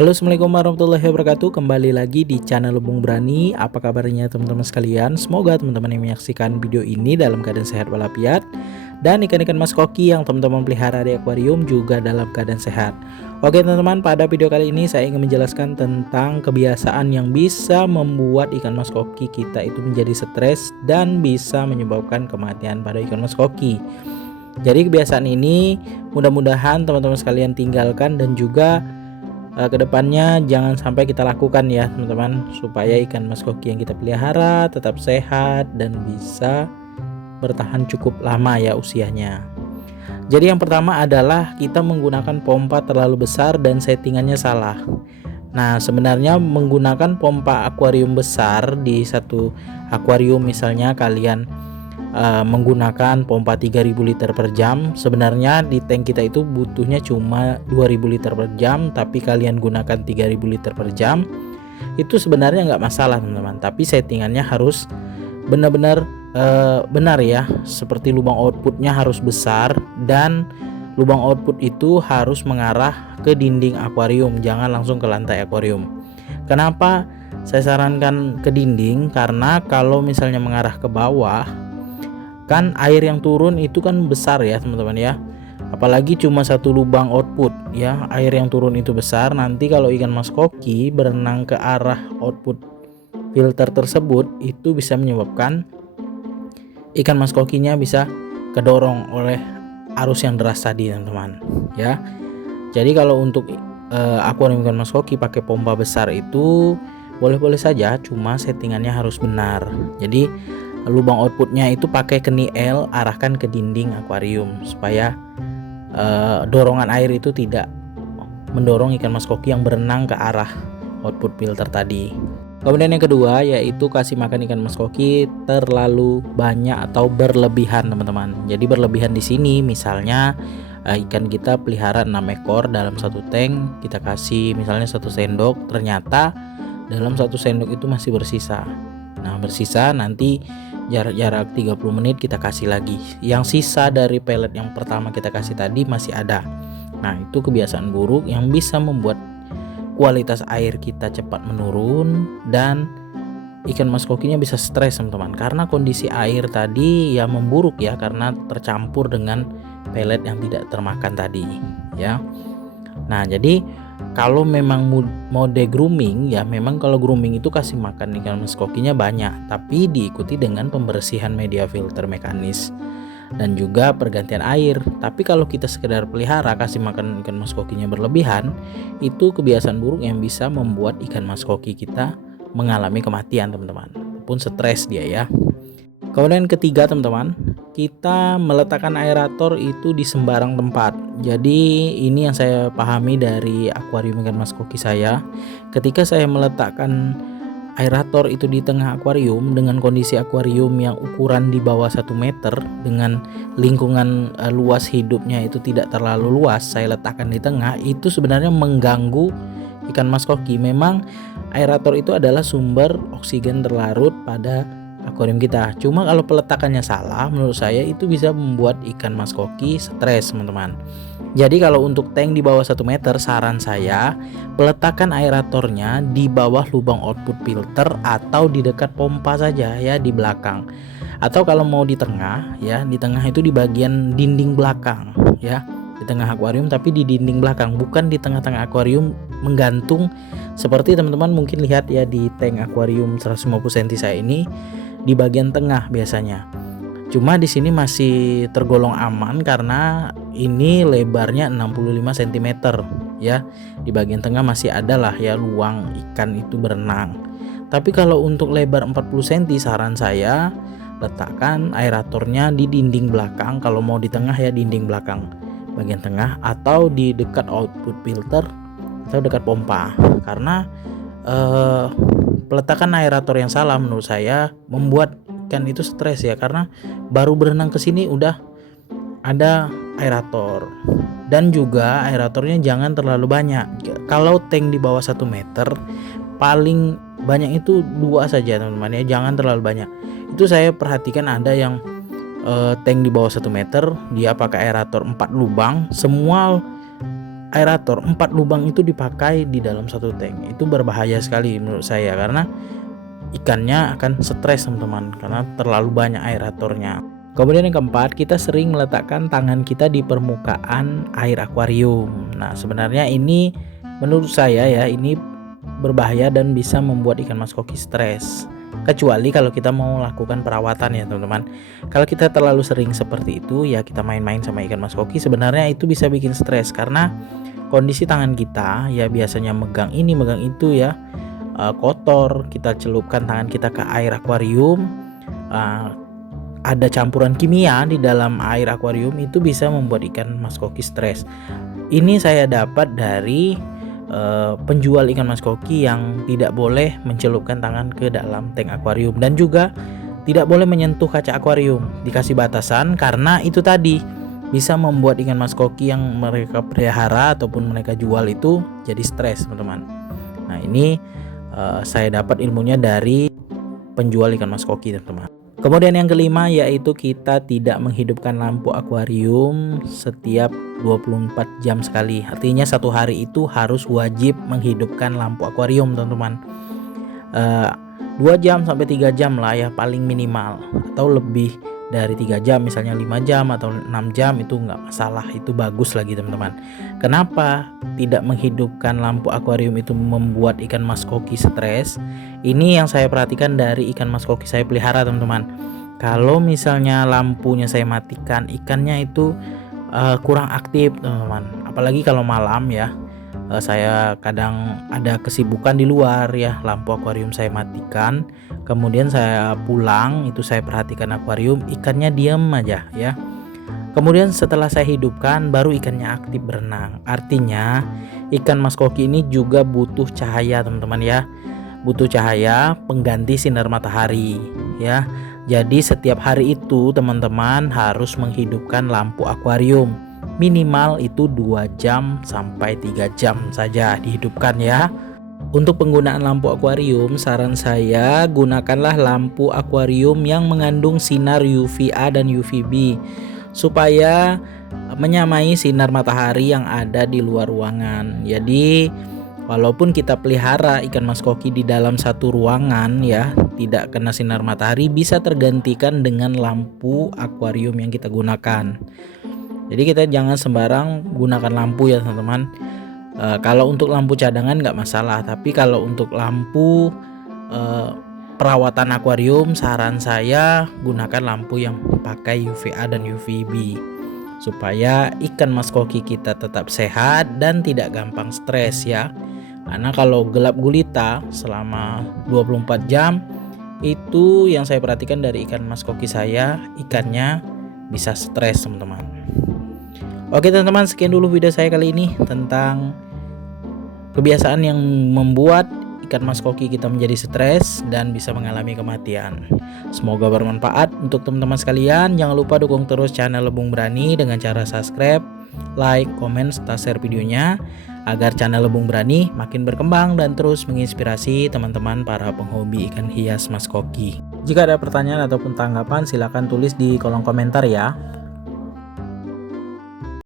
Halo, assalamualaikum warahmatullahi wabarakatuh. Kembali lagi di channel Lubung Berani. Apa kabarnya teman-teman sekalian? Semoga teman-teman yang menyaksikan video ini dalam keadaan sehat walafiat, dan ikan-ikan mas koki yang teman-teman pelihara di akuarium juga dalam keadaan sehat. Oke teman-teman, pada video kali ini saya ingin menjelaskan tentang kebiasaan yang bisa membuat ikan mas koki kita itu menjadi stres dan bisa menyebabkan kematian pada ikan mas koki. Jadi kebiasaan ini mudah-mudahan teman-teman sekalian tinggalkan dan juga kedepannya jangan sampai kita lakukan ya teman-teman, supaya ikan mas koki yang kita pelihara tetap sehat dan bisa bertahan cukup lama ya usianya. Jadi yang pertama adalah kita menggunakan pompa terlalu besar dan settingannya salah. Nah sebenarnya menggunakan pompa akuarium besar di satu akuarium, misalnya kalian menggunakan pompa 3000 liter per jam, sebenarnya di tank kita itu butuhnya cuma 2000 liter per jam, tapi kalian gunakan 3000 liter per jam, itu sebenarnya nggak masalah teman-teman. Tapi settingannya harus benar-benar benar ya, seperti lubang outputnya harus besar dan lubang output itu harus mengarah ke dinding akuarium, jangan langsung ke lantai akuarium. Kenapa saya sarankan ke dinding? Karena kalau misalnya mengarah ke bawah, kan air yang turun itu kan besar ya teman-teman ya, apalagi cuma satu lubang output ya, air yang turun itu besar. Nanti kalau ikan mas koki berenang ke arah output filter tersebut, itu bisa menyebabkan ikan mas kokinya bisa kedorong oleh arus yang deras tadi teman-teman ya. Jadi kalau untuk akuarium ikan mas koki pakai pompa besar itu boleh-boleh saja, cuma settingannya harus benar. Jadi lubang outputnya itu pakai keni L, arahkan ke dinding akuarium supaya dorongan air itu tidak mendorong ikan mas koki yang berenang ke arah output filter tadi. Kemudian yang kedua yaitu kasih makan ikan mas koki terlalu banyak atau berlebihan teman-teman. Jadi berlebihan di sini misalnya ikan kita pelihara 6 ekor dalam satu tank, kita kasih misalnya 1 sendok, ternyata dalam 1 sendok itu masih bersisa. Nah bersisa, nanti jarak-jarak 30 menit kita kasih lagi. Yang sisa dari pelet yang pertama kita kasih tadi masih ada. Nah itu kebiasaan buruk yang bisa membuat kualitas air kita cepat menurun dan ikan mas kokinya bisa stres teman-teman, karena kondisi air tadi ya memburuk ya, karena tercampur dengan pelet yang tidak termakan tadi ya. Nah jadi kalau memang mode grooming ya, memang kalau grooming itu kasih makan ikan mas kokinya banyak, tapi diikuti dengan pembersihan media filter mekanis dan juga pergantian air. Tapi kalau kita sekedar pelihara kasih makan ikan mas kokinya berlebihan, itu kebiasaan buruk yang bisa membuat ikan mas koki kita mengalami kematian teman-teman, pun stres dia ya. Kemudian ketiga teman-teman, kita meletakkan aerator itu di sembarang tempat. Jadi ini yang saya pahami dari akuarium ikan mas koki saya. Ketika saya meletakkan aerator itu di tengah akuarium dengan kondisi akuarium yang ukuran di bawah 1 meter dengan lingkungan luas hidupnya itu tidak terlalu luas, saya letakkan di tengah, itu sebenarnya mengganggu ikan mas koki. Memang aerator itu adalah sumber oksigen terlarut pada akuarium kita, cuma kalau peletakannya salah menurut saya itu bisa membuat ikan mas koki stres teman-teman. Jadi kalau untuk tank di bawah 1 meter, saran saya peletakan aeratornya di bawah lubang output filter atau di dekat pompa saja ya, di belakang. Atau kalau mau di tengah ya, di tengah itu di bagian dinding belakang ya, di tengah akuarium tapi di dinding belakang, bukan di tengah-tengah akuarium menggantung seperti teman-teman mungkin lihat ya di tank akuarium 150 cm saya ini, di bagian tengah biasanya. Cuma di sini masih tergolong aman karena ini lebarnya 65 cm ya. Di bagian tengah masih ada lah ya luang ikan itu berenang. Tapi kalau untuk lebar 40 cm, saran saya letakkan aeratornya di dinding belakang. Kalau mau di tengah ya dinding belakang bagian tengah, atau di dekat output filter atau dekat pompa. Karena peletakan aerator yang salah menurut saya membuat ikan itu stres ya, karena baru berenang ke sini udah ada aerator. Dan juga aeratornya jangan terlalu banyak. Kalau tank di bawah 1 meter paling banyak itu 2 saja teman-teman ya, jangan terlalu banyak. Itu saya perhatikan ada yang tank di bawah 1 meter dia pakai aerator 4 lubang, semua aerator 4 lubang itu dipakai di dalam satu tank, itu berbahaya sekali menurut saya, karena ikannya akan stres teman-teman karena terlalu banyak aeratornya. Kemudian yang keempat, kita sering meletakkan tangan kita di permukaan air akuarium. Nah, sebenarnya ini menurut saya ya, ini berbahaya dan bisa membuat ikan mas koki stres. Kecuali kalau kita mau lakukan perawatan ya teman-teman. Kalau kita terlalu sering seperti itu ya, kita main-main sama ikan mas koki, sebenarnya itu bisa bikin stres karena kondisi tangan kita ya biasanya megang ini megang itu ya, kotor. Kita celupkan tangan kita ke air akuarium, ada campuran kimia di dalam air akuarium, itu bisa membuat ikan mas koki stres. Ini saya dapat dari penjual ikan mas koki yang tidak boleh mencelupkan tangan ke dalam tank akuarium dan juga tidak boleh menyentuh kaca akuarium. Dikasih batasan karena itu tadi bisa membuat ikan mas koki yang mereka pelihara ataupun mereka jual itu jadi stres teman-teman. Nah, ini saya dapat ilmunya dari penjual ikan mas koki teman-teman. Kemudian yang kelima yaitu kita tidak menghidupkan lampu akuarium setiap 24 jam sekali. Artinya satu hari itu harus wajib menghidupkan lampu akuarium teman-teman. 2 jam sampai 3 jam lah ya paling minimal, atau lebih dari 3 jam misalnya 5 jam atau 6 jam itu nggak masalah, itu bagus lagi teman-teman. Kenapa tidak menghidupkan lampu akuarium itu membuat ikan mas koki stres? Ini yang saya perhatikan dari ikan mas koki saya pelihara teman-teman. Kalau misalnya lampunya saya matikan, ikannya itu kurang aktif teman-teman. Apalagi kalau malam ya, saya kadang ada kesibukan di luar ya, lampu akuarium saya matikan, kemudian saya pulang, itu saya perhatikan akuarium, ikannya diam aja ya. Kemudian setelah saya hidupkan baru ikannya aktif berenang. Artinya ikan mas koki ini juga butuh cahaya teman-teman ya, butuh cahaya pengganti sinar matahari ya. Jadi setiap hari itu teman-teman harus menghidupkan lampu akuarium, minimal itu 2 jam sampai 3 jam saja dihidupkan ya. Untuk penggunaan lampu akuarium, saran saya gunakanlah lampu akuarium yang mengandung sinar UVA dan UVB supaya menyamai sinar matahari yang ada di luar ruangan. Jadi walaupun kita pelihara ikan mas koki di dalam satu ruangan ya, tidak kena sinar matahari, bisa tergantikan dengan lampu akuarium yang kita gunakan. Jadi kita jangan sembarang gunakan lampu ya teman-teman. Kalau untuk lampu cadangan nggak masalah, tapi kalau untuk lampu perawatan akuarium, saran saya gunakan lampu yang pakai UVA dan UVB supaya ikan mas koki kita tetap sehat dan tidak gampang stres ya. Karena kalau gelap gulita selama 24 jam itu yang saya perhatikan dari ikan mas koki saya, ikannya bisa stres teman-teman. Oke teman-teman, sekian dulu video saya kali ini tentang kebiasaan yang membuat ikan mas koki kita menjadi stres dan bisa mengalami kematian. Semoga bermanfaat untuk teman-teman sekalian. Jangan lupa dukung terus channel Lebung Berani dengan cara subscribe, like, komen, serta share videonya agar channel Lebung Berani makin berkembang dan terus menginspirasi teman-teman para penghobi ikan hias mas koki. Jika ada pertanyaan ataupun tanggapan silahkan tulis di kolom komentar ya.